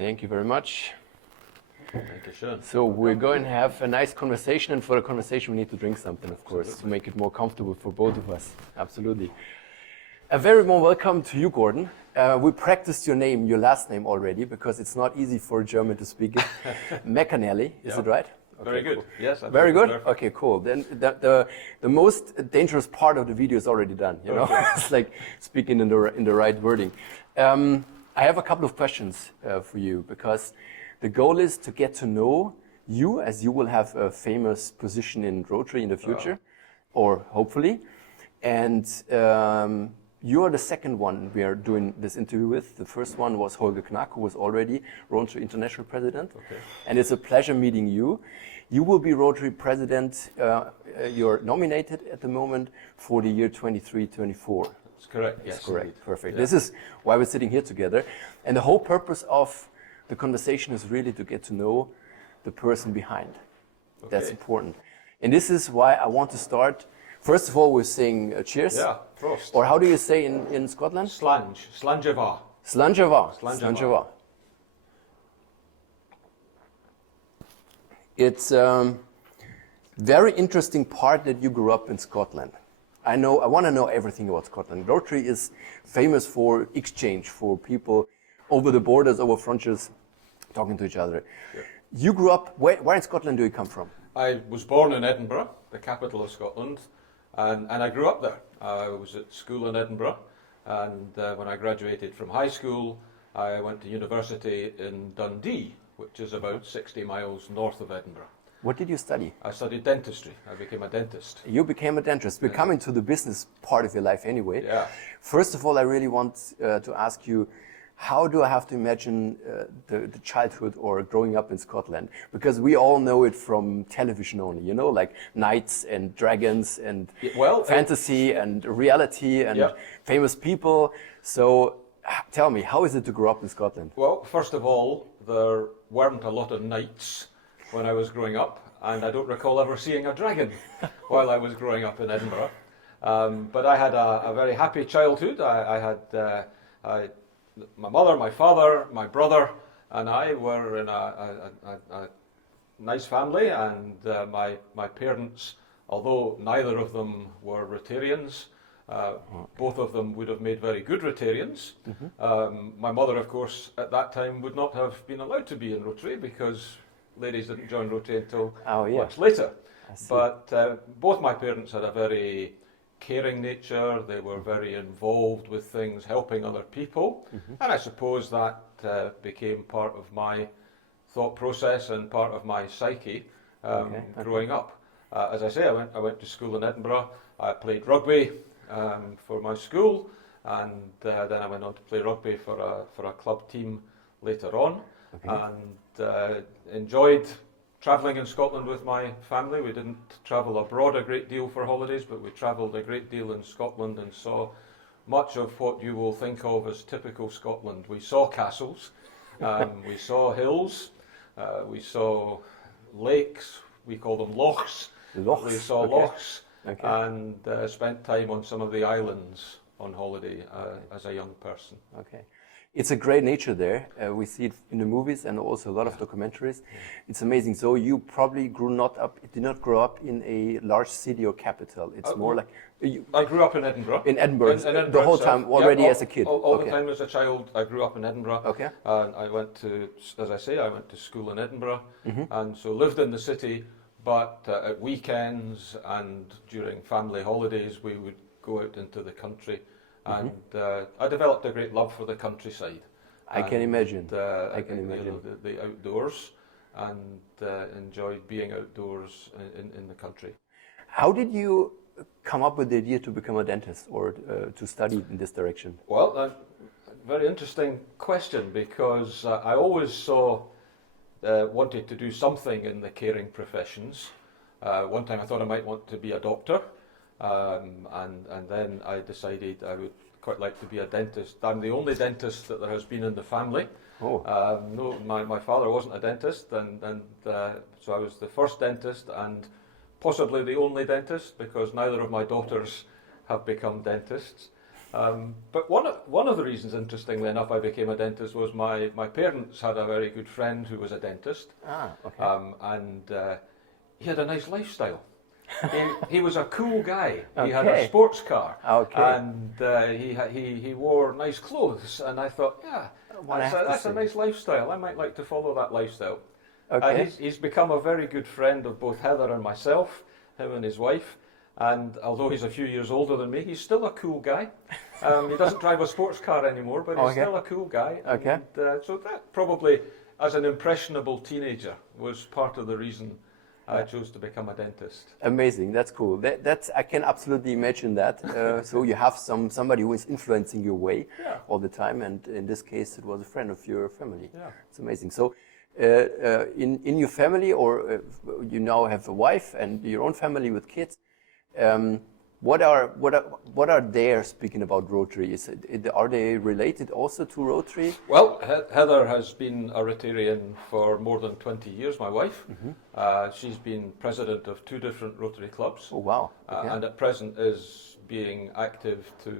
Thank you very much. Thank you, Sean. So we're going to have a nice conversation, and for the conversation we need to drink something, of course, to make it more comfortable for both of us. Absolutely. A very warm welcome to you, Gordon. We practiced your name, your last name already, because it's not easy for a German to speak it. McInally, is it right? Okay, very good. Cool. Yes. Very good? Perfect. Okay, cool. Then the most dangerous part of the video is already done, you know? Okay. It's like speaking in the right wording. I have a couple of questions for you, because the goal is to get to know you, as you will have a famous position in Rotary in the future, or hopefully. And you are the second one we are doing this interview with. The first one was Holger Knack, who was already Rotary International President. Okay. And it's a pleasure meeting you. You will be Rotary President. You're nominated at the moment for the year 23-24. That's correct. Yes, That's correct. indeed. Perfect. Yeah. This is why we're sitting here together. And the whole purpose of the conversation is really to get to know the person behind. Okay. That's important. And this is why I want to start. First of all, we're saying cheers. Yeah, Prost. Or how do you say in Scotland? Slàinte. Slàinte. Slàinte. It's a very interesting part that you grew up in Scotland. I want to know everything about Scotland. Rotary is famous for exchange, for people over the borders, over frontiers, talking to each other. Yeah. You grew up, where in Scotland do you come from? I was born in Edinburgh, the capital of Scotland, and I grew up there. I was at school in Edinburgh, and when I graduated from high school, I went to university in Dundee, which is about 60 miles north of Edinburgh. What did you study? I studied dentistry. I became a dentist. You became a dentist. We're coming to the business part of your life anyway. Yeah. First of all, I really want to ask you, how do I have to imagine the childhood or growing up in Scotland? Because we all know it from television only, you know, like knights and dragons and fantasy and reality and famous people. So tell me, how is it to grow up in Scotland? Well, first of all, there weren't a lot of knights when I was growing up, and I don't recall ever seeing a dragon while I was growing up in Edinburgh. But I had a very happy childhood. I had my mother, my father, my brother, and I were in a nice family, and my parents, although neither of them were Rotarians, both of them would have made very good Rotarians. Mm-hmm. My mother, of course, at that time would not have been allowed to be in Rotary because ladies didn't join Rotary until much later. But both my parents had a very caring nature. They were very involved with things, helping other people. Mm-hmm. And I suppose that became part of my thought process and part of my psyche growing up. As I say, I went to school in Edinburgh. I played rugby for my school, and then I went on to play rugby for a club team later on, and enjoyed travelling in Scotland with my family. We didn't travel abroad a great deal for holidays, but we travelled a great deal in Scotland and saw much of what you will think of as typical Scotland. We saw castles, we saw hills, we saw lakes, we call them lochs. We saw lochs, and spent time on some of the islands on holiday as a young person. Okay. It's a great nature there. We see it in the movies and also a lot of documentaries. It's amazing. So you probably did not grow up in a large city or capital. It's more like... I grew up in Edinburgh. In Edinburgh, the whole time, already as a kid? All the time as a child, I grew up in Edinburgh. Okay. And I went to, as I say, I went to school in Edinburgh, and so lived in the city, but at weekends and during family holidays, we would go out into the country. And I developed a great love for the countryside. I can imagine. I can imagine the outdoors, and enjoyed being outdoors in the country. How did you come up with the idea to become a dentist or to study in this direction? Well, very interesting question, because I always wanted to do something in the caring professions. One time I thought I might want to be a doctor. And then I decided I would quite like to be a dentist. I'm the only dentist that there has been in the family. Oh. No, my father wasn't a dentist, and so I was the first dentist and possibly the only dentist, because neither of my daughters have become dentists. But one of the reasons, interestingly enough, I became a dentist was my parents had a very good friend who was a dentist. Okay. And he had a nice lifestyle. He was a cool guy. He had Okay. a sports car. Okay. And he wore nice clothes. And I thought, yeah, that's a nice lifestyle. I might like to follow that lifestyle. Okay. He's become a very good friend of both Heather and myself, him and his wife. And although he's a few years older than me, he's still a cool guy. He doesn't drive a sports car anymore, but he's still a cool guy. Okay. And, so that probably, as an impressionable teenager, was part of the reason I chose to become a dentist. Amazing, that's cool. That's I can absolutely imagine that. So you have somebody who is influencing your way all the time, and in this case, it was a friend of your family. Yeah. It's amazing. So, in your family, or you now have a wife and your own family with kids. What are they speaking about Rotary? Are they related also to Rotary? Well, Heather has been a Rotarian for more than 20 years, my wife. She's been president of 2 different Rotary clubs. Oh, wow. Okay. And at present is being active to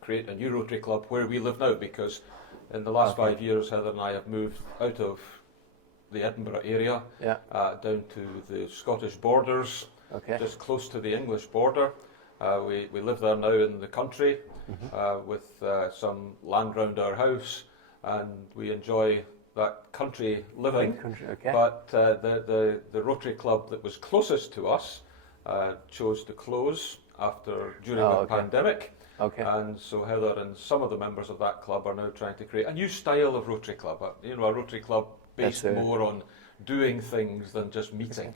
create a new Rotary club where we live now, because in the last 5 years, Heather and I have moved out of the Edinburgh area down to the Scottish borders. Okay. Just close to the English border. We live there now in the country with some land round our house, and we enjoy that country living. Okay. But the Rotary Club that was closest to us chose to close during the pandemic. Okay. And so Heather and some of the members of that club are now trying to create a new style of Rotary Club. A Rotary Club based more on doing things than just meeting.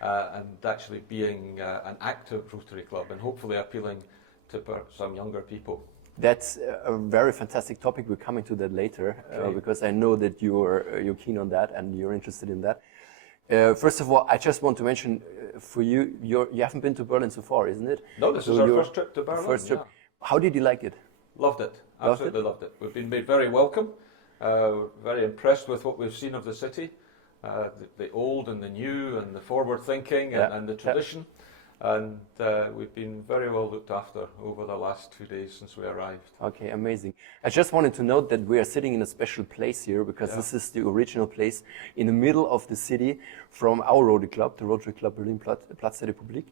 And actually being an active Rotary Club, and hopefully appealing to some younger people. That's a very fantastic topic. We're coming to that later, because I know that you're keen on that and you're interested in that. First of all, I just want to mention for you, you haven't been to Berlin so far, isn't it? No, this is our first trip to Berlin. First trip. How did you like it? Loved it. Absolutely loved it. We've been made very welcome. Very impressed with what we've seen of the city. The old and the new and the forward thinking and the tradition. And we've been very well looked after over the last 2 days since we arrived. Okay, amazing. I just wanted to note that we are sitting in a special place here, because this is the original place in the middle of the city from our Rotary Club, the Rotary Club Berlin, Platz der Republik.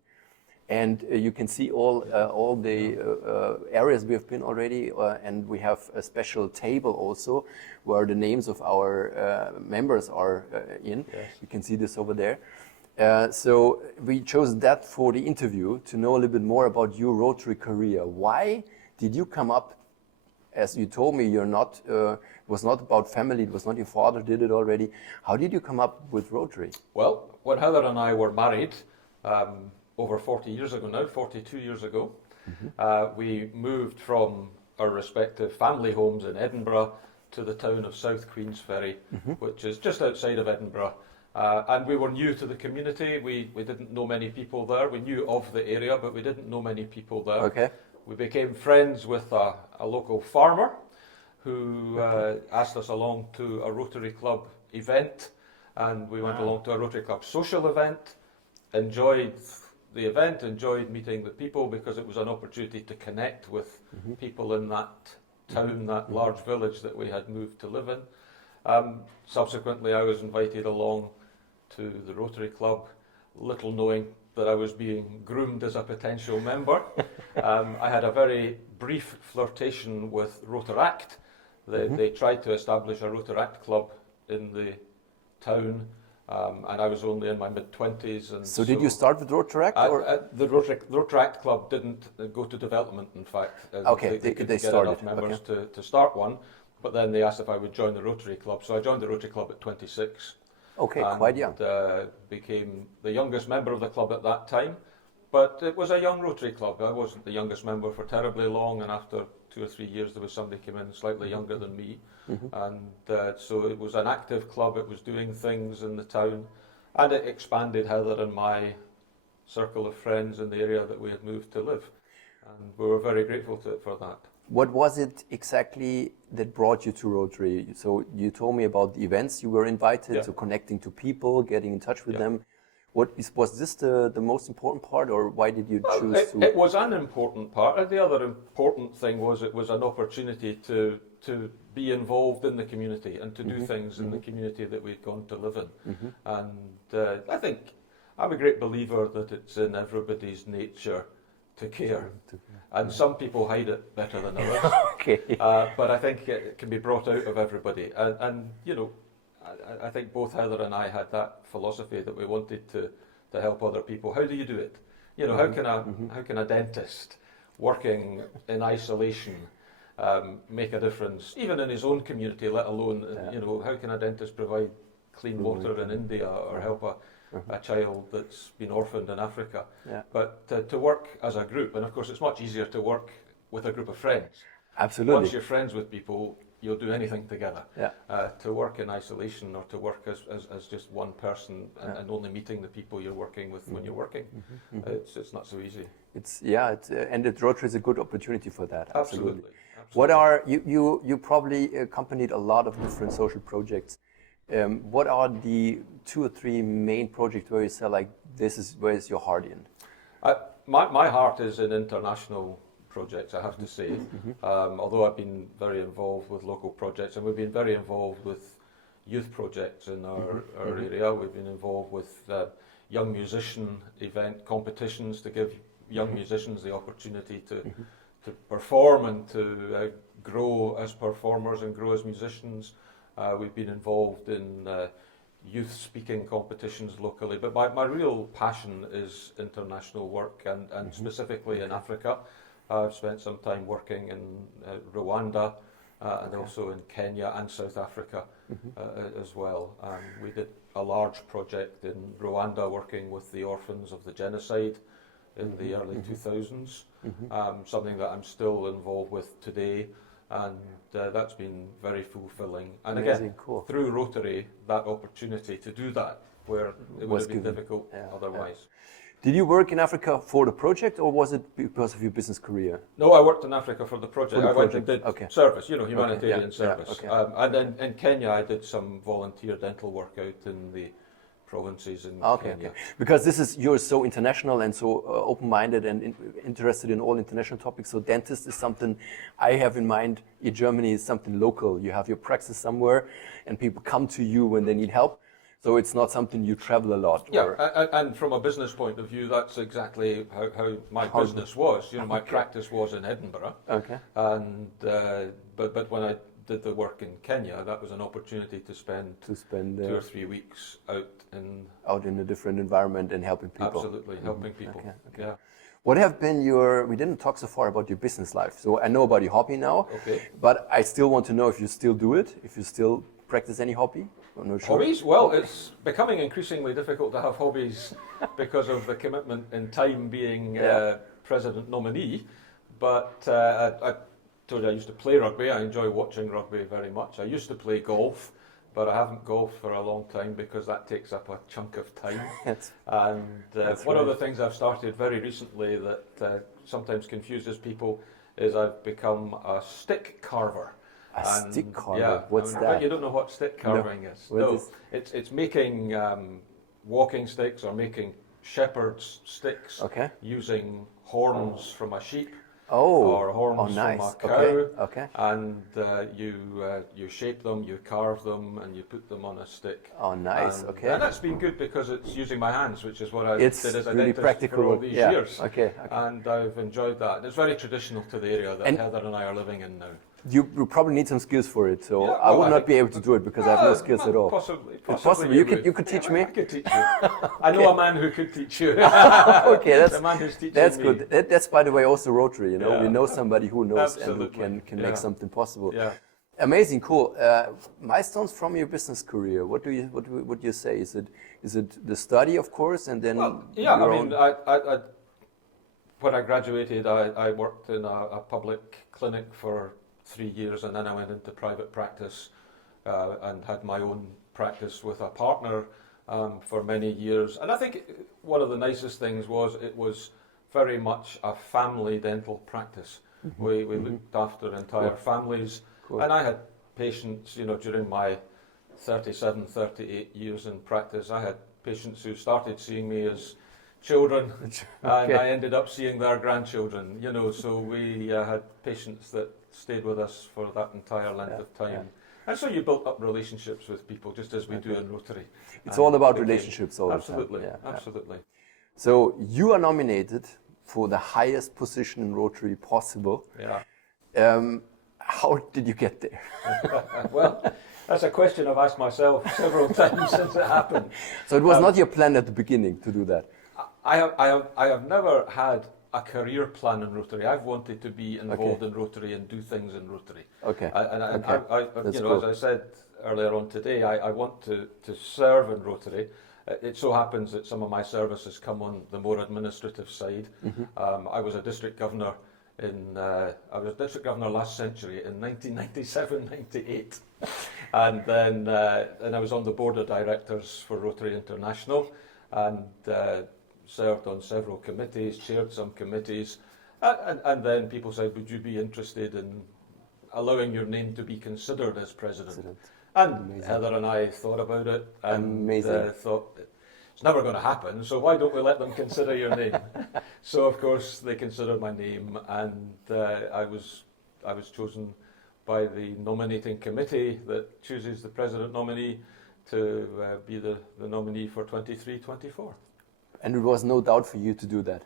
And you can see all the areas we have been already, and we have a special table also where the names of our members are in. Yes. You can see this over there. So we chose that for the interview to know a little bit more about your Rotary career. Why did you come up? As you told me, it was not about family. It was not your father did it already. How did you come up with Rotary? Well, when Heather and I were married, over 40 years ago now, 42 years ago, we moved from our respective family homes in Edinburgh to the town of South Queensferry, which is just outside of Edinburgh. And we were new to the community. We didn't know many people there. We knew of the area, but we didn't know many people there. Okay. We became friends with a local farmer who asked us along to a Rotary Club event, and we went along to a Rotary Club social event, enjoyed the event, enjoyed meeting the people, because it was an opportunity to connect with people in that town, that large village that we had moved to live in. Subsequently, I was invited along to the Rotary Club, little knowing that I was being groomed as a potential member. I had a very brief flirtation with Rotaract. They tried to establish a Rotaract club in the town. And I was only in my mid-20s. And so did you start with Rotaract? The Rotaract Club didn't go to development, in fact. They couldn't get enough members to start one. But then they asked if I would join the Rotary Club. So I joined the Rotary Club at 26. Okay, quite young. Became the youngest member of the club at that time. But it was a young Rotary Club. I wasn't the youngest member for terribly long, and after 2 or 3 years there was somebody came in slightly younger than me. And so it was an active club. It was doing things in the town, and it expanded Heather and my circle of friends in the area that we had moved to live, and we were very grateful to it for that. What was it exactly that brought you to Rotary? So you told me about the events you were invited, so connecting to people, getting in touch with them. Was this the most important part, or why did you choose It was an important part, and the other important thing was it was an opportunity to be involved in the community and to do things in the community that we'd gone to live in. And I think I'm a great believer that it's in everybody's nature to care. And some people hide it better than others. Okay. But I think it can be brought out of everybody. And you know, I think both Heather and I had that philosophy that we wanted to help other people. How do you do it? You know, how can a dentist working in isolation make a difference, even in his own community, let alone, you know, how can a dentist provide clean water in India or help a child that's been orphaned in Africa? But to work as a group, and of course it's much easier to work with a group of friends. Absolutely. Once you're friends with people, you'll do anything together. To work in isolation or to work as just one person and only meeting the people you're working with when you're working, it's not so easy. And the Rotary is a good opportunity for that. Absolutely. What are you probably accompanied a lot of different social projects. What are the 2 or 3 main projects where you say like where is your heart in? My heart is in international projects, I have to say. Although I've been very involved with local projects, and we've been very involved with youth projects in our area. We've been involved with young musician event competitions to give young musicians the opportunity to perform and to grow as performers and grow as musicians. We've been involved in youth speaking competitions locally, but my real passion is international work and specifically in Africa. I've spent some time working in Rwanda and also in Kenya and South Africa as well. We did a large project in Rwanda working with the orphans of the genocide in the early 2000s, something that I'm still involved with today, and that's been very fulfilling. And again, through Rotary, that opportunity to do that, where it would have been difficult otherwise. Did you work in Africa for the project, or was it because of your business career? No, I worked in Africa for the project. I went and did service, you know, humanitarian service. And then in Kenya, I did some volunteer dental work out in the provinces in Kenya. Because you're so international and so open-minded and interested in all international topics. So dentist is something I have in mind. In Germany is something local. You have your practice somewhere, and people come to you when they need help. So it's not something you travel a lot. And from a business point of view, that's exactly how my business was. You know, my practice was in Edinburgh. And but when I did the work in Kenya, that was an opportunity to spend 2 or 3 weeks out in a different environment and helping people. Absolutely, helping people. Yeah. What have been we didn't talk so far about your business life. So I know about your hobby now, but I still want to know if you still do it, if you still practice any hobby. I'm not sure. Hobbies? Well, it's becoming increasingly difficult to have hobbies because of the commitment in time being president nominee. But I told you I used to play rugby. I enjoy watching rugby very much. I used to play golf, but I haven't golfed for a long time because that takes up a chunk of time. One of the things I've started very recently that sometimes confuses people is I've become a stick carver. Stick carver? What's that? You don't know what stick carving is. No, it's making walking sticks or making shepherd's sticks using horns from a sheep or horns from a cow. And you shape them, you carve them, and you put them on a stick. Oh, nice. And that's been good because it's using my hands, which is what I did as a really dentist for all these years. And I've enjoyed that. And it's very traditional to the area that Heather and I are living in now. You probably need some skills for it, so I would not be able to do it because I have no skills at all. Possibly. You could teach me? I could teach you. I know a man who could teach you. That's the man who's teaching that's me. good. That's by the way also Rotary. You know, we know somebody who knows and who can make something possible. Amazing, cool. Milestones from your business career. What would you say? Is it the study, of course, and then? When I graduated, I worked in a public clinic for 3 years, and then I went into private practice and had my own practice with a partner for many years. And I think one of the nicest things was it was very much a family dental practice. We looked after entire families, and I had patients, you know, during my 37, 38 years in practice, I had patients who started seeing me as children, and I ended up seeing their grandchildren. You know, so we had patients that stayed with us for that entire length of time. Yeah. And so you built up relationships with people, just as we do in Rotary. It's all about relationships all absolutely, the time. Yeah, absolutely. So you are nominated for the highest position in Rotary possible. Yeah. How did you get there? Well, that's a question I've asked myself several times since it happened. So it was not your plan at the beginning to do that? I have never had a career plan in Rotary. I've wanted to be involved in Rotary and do things in Rotary. Okay. You know, as I said earlier on today, I want to serve in Rotary. It so happens that some of my service has come on the more administrative side. I was a district governor last century in 1997-98, and then I was on the board of directors for Rotary International, and served on several committees, chaired some committees, and then people said, would you be interested in allowing your name to be considered as president? And amazing. Heather and I thought about it and thought, it's never going to happen, so why don't we let them consider your name? So of course they considered my name, and I was chosen by the nominating committee that chooses the president nominee to be the nominee for 23-24. And there was no doubt for you to do that?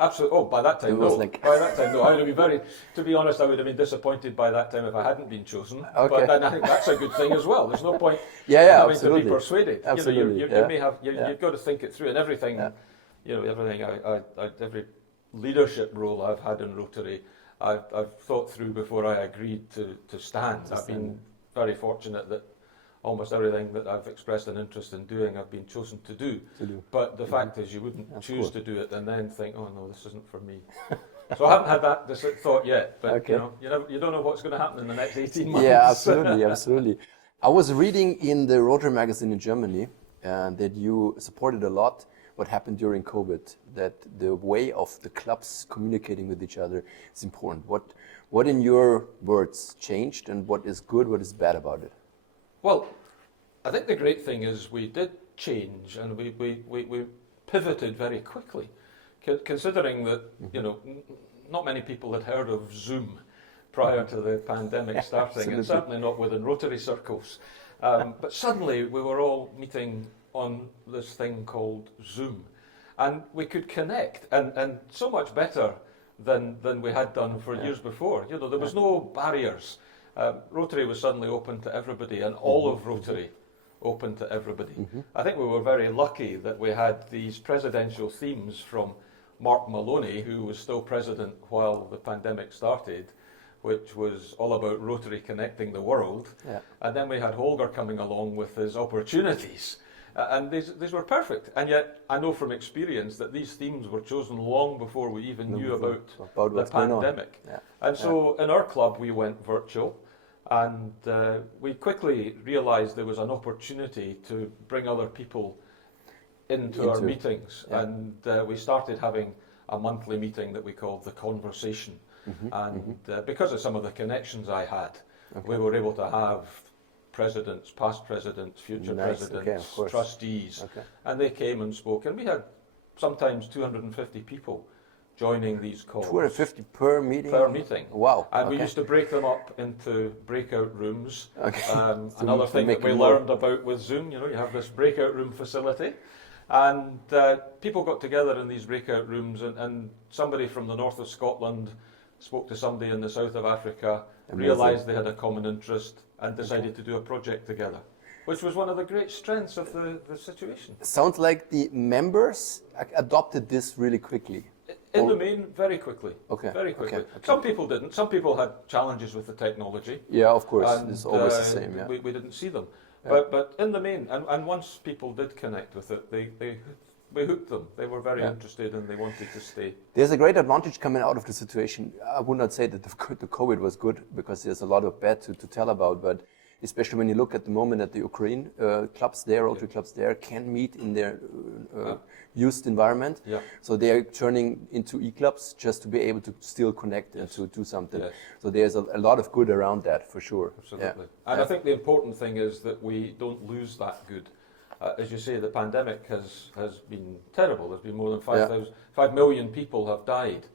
Absolutely. Oh, by that time, no. By that time, no. I would have been to be honest, I would have been disappointed by that time if I hadn't been chosen. Okay. But then I think that's a good thing as well. There's no point having absolutely. to be persuaded. Absolutely. You may have, you've got to think it through, and everything, everything every leadership role I've had in Rotary, I've thought through before I agreed to stand. I've been very fortunate that almost everything that I've expressed an interest in doing, I've been chosen to do. But the fact is, you wouldn't choose to do it and then think, oh no, this isn't for me. So I haven't had that thought yet, but you don't know what's going to happen in the next 18 months. Yeah, absolutely, absolutely. I was reading in the Rotary magazine in Germany that you supported a lot what happened during COVID, that the way of the clubs communicating with each other is important. What in your words changed, and what is good, what is bad about it? Well, I think the great thing is we did change, and we pivoted very quickly, considering that not many people had heard of Zoom prior to the pandemic starting, and certainly not within Rotary circles. But suddenly we were all meeting on this thing called Zoom, and we could connect, and so much better than we had done for years before. There was no barriers. Rotary was suddenly open to everybody, and all of Rotary open to everybody. I think we were very lucky that we had these presidential themes from Mark Maloney, who was still president while the pandemic started, which was all about Rotary connecting the world. Yeah. And then we had Holger coming along with his opportunities. And these were perfect. And yet I know from experience that these themes were chosen long before we even knew about the pandemic. Yeah. And so in our club we went virtual. And we quickly realised there was an opportunity to bring other people into our meetings. Yeah. And we started having a monthly meeting that we called The Conversation. And because of some of the connections I had, we were able to have presidents, past presidents, future presidents, trustees, and they came and spoke. And we had sometimes 250 people joining these calls. 250 per meeting? Per meeting. Wow. And we used to break them up into breakout rooms. Another thing that we learned about with Zoom, you have this breakout room facility. And people got together in these breakout rooms, and somebody from the north of Scotland spoke to somebody in the south of Africa, realised they had a common interest, and decided to do a project together, which was one of the great strengths of the situation. Sounds like the members adopted this really quickly. In the main, very quickly. Very quickly. Some people didn't. Some people had challenges with the technology. Yeah, of course. It's always the same. Yeah. We didn't see them. Yeah. But in the main, and once people did connect with it, we hooked them. They were very interested and they wanted to stay. There's a great advantage coming out of the situation. I would not say that the COVID was good, because there's a lot of bad to tell about, but especially when you look at the moment at the Ukraine, clubs there, Rotary clubs there, can meet in their used environment. Yeah. So they are turning into e-clubs just to be able to still connect and to do something. Yes. So there's a lot of good around that, for sure. Absolutely. And I think the important thing is that we don't lose that good. As you say, the pandemic has been terrible. There's been more than 5 million people have died.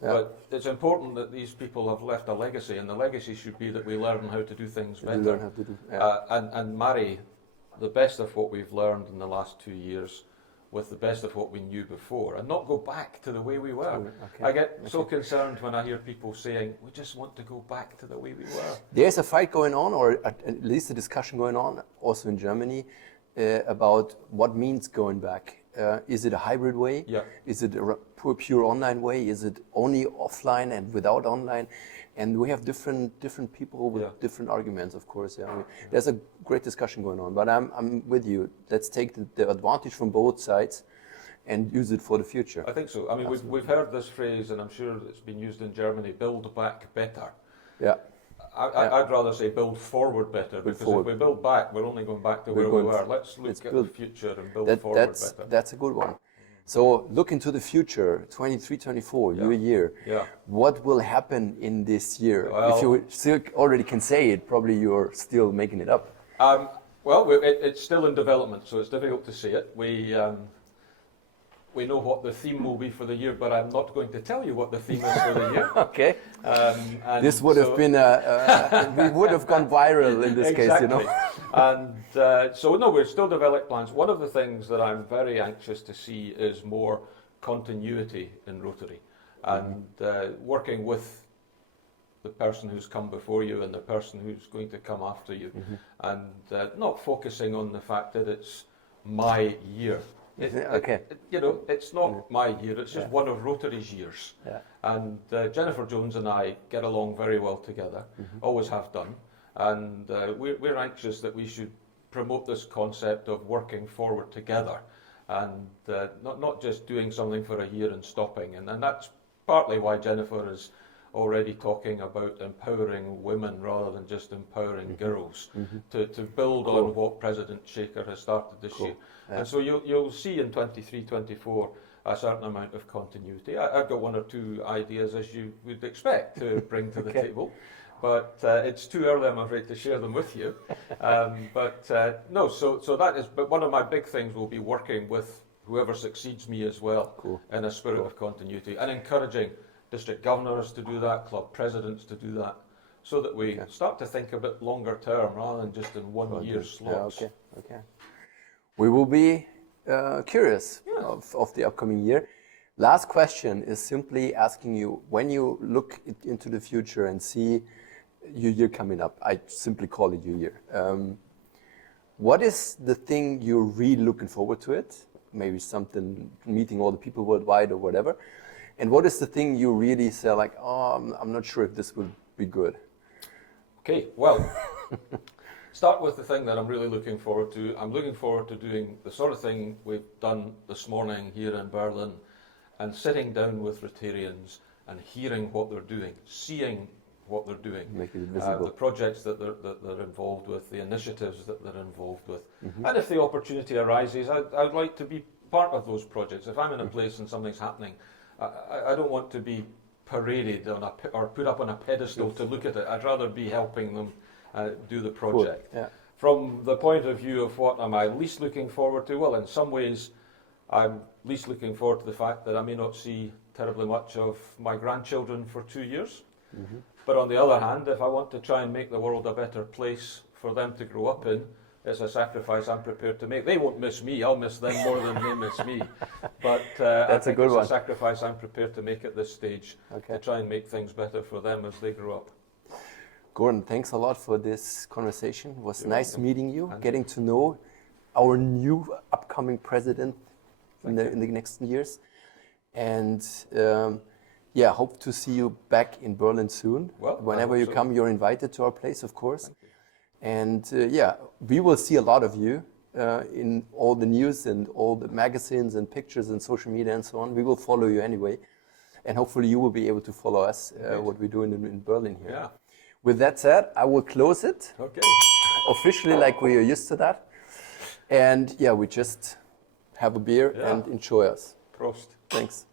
Yeah. But it's important that these people have left a legacy, and the legacy should be that we learn how to do things better. Learn how to do, yeah. And marry the best of what we've learned in the last 2 years with the best of what we knew before, and not go back to the way we were. Okay. I get so concerned when I hear people saying, we just want to go back to the way we were. There's a fight going on, or at least a discussion going on, also in Germany, about what means going back. Is it a hybrid way? Yeah. Is it a pure online way? Is it only offline and without online? And we have different people with different arguments, of course. Yeah. There's a great discussion going on, but I'm with you. Let's take the advantage from both sides and use it for the future. I think so. I mean, we've heard this phrase, and I'm sure it's been used in Germany, build back better. Yeah. I'd rather say build forward better, because if we build back, we're only going back to where we were. Let's look at the future and build forward better. That's a good one. So look into the future, 23, 24, your year. Yeah. What will happen in this year? Well, if you still already can say it, probably you're still making it up. It's still in development, so it's difficult to say it. We know what the theme will be for the year, but I'm not going to tell you what the theme is for the year. Okay. This would have been we would have gone viral in this case, you know. And we're still developing plans. One of the things that I'm very anxious to see is more continuity in Rotary, and working with the person who's come before you and the person who's going to come after you, and not focusing on the fact that it's my year. It's not my year, it's just one of Rotary's years. Yeah. And Jennifer Jones and I get along very well together, always have done. And we're anxious that we should promote this concept of working forward together, and not just doing something for a year and stopping. And that's partly why Jennifer is already talking about empowering women rather than just empowering girls, to build on what President Shaker has started this year. Yeah. And so you'll see in 23, 24 a certain amount of continuity. I've got one or two ideas, as you would expect, to bring to the table. But it's too early, I'm afraid, to share them with you. So that is. But one of my big things will be working with whoever succeeds me as well, in a spirit of continuity, and encouraging district governors to do that, club presidents to do that, so that we start to think a bit longer term rather than just in 1 year slots. Okay. We will be curious of the upcoming year. Last question is simply asking you, when you look into the future and see your year coming up, I simply call it your year. What is the thing you're really looking forward to it? Maybe something, meeting all the people worldwide or whatever. And what is the thing you really say, like, I'm not sure if this will be good? Okay, well, start with the thing that I'm really looking forward to. I'm looking forward to doing the sort of thing we've done this morning here in Berlin, and sitting down with Rotarians and hearing what they're doing, seeing what they're doing, make it visible. The projects that they're involved with, the initiatives that they're involved with. And if the opportunity arises, I'd like to be part of those projects. If I'm in a place and something's happening, I don't want to be paraded or put up on a pedestal to look at it. I'd rather be helping them do the project. Yeah. From the point of view of what am I least looking forward to, well, in some ways I'm least looking forward to the fact that I may not see terribly much of my grandchildren for 2 years. But on the other hand, if I want to try and make the world a better place for them to grow up in, it's a sacrifice I'm prepared to make. They won't miss me, I'll miss them more than they miss me. But That's I think it's a sacrifice I'm prepared to make at this stage, to try and make things better for them as they grow up. Gordon, thanks a lot for this conversation. It was nice meeting you, getting to know our new upcoming president in the next years. And hope to see you back in Berlin soon. Well, whenever you come, you're invited to our place, of course. And we will see a lot of you in all the news and all the magazines and pictures and social media and so on. We will follow you anyway. And hopefully you will be able to follow us, what we're doing in Berlin here. Yeah. With that said, I will close it. Okay. Officially, like we are used to that. And we just have a beer and enjoy us. Prost. Thanks.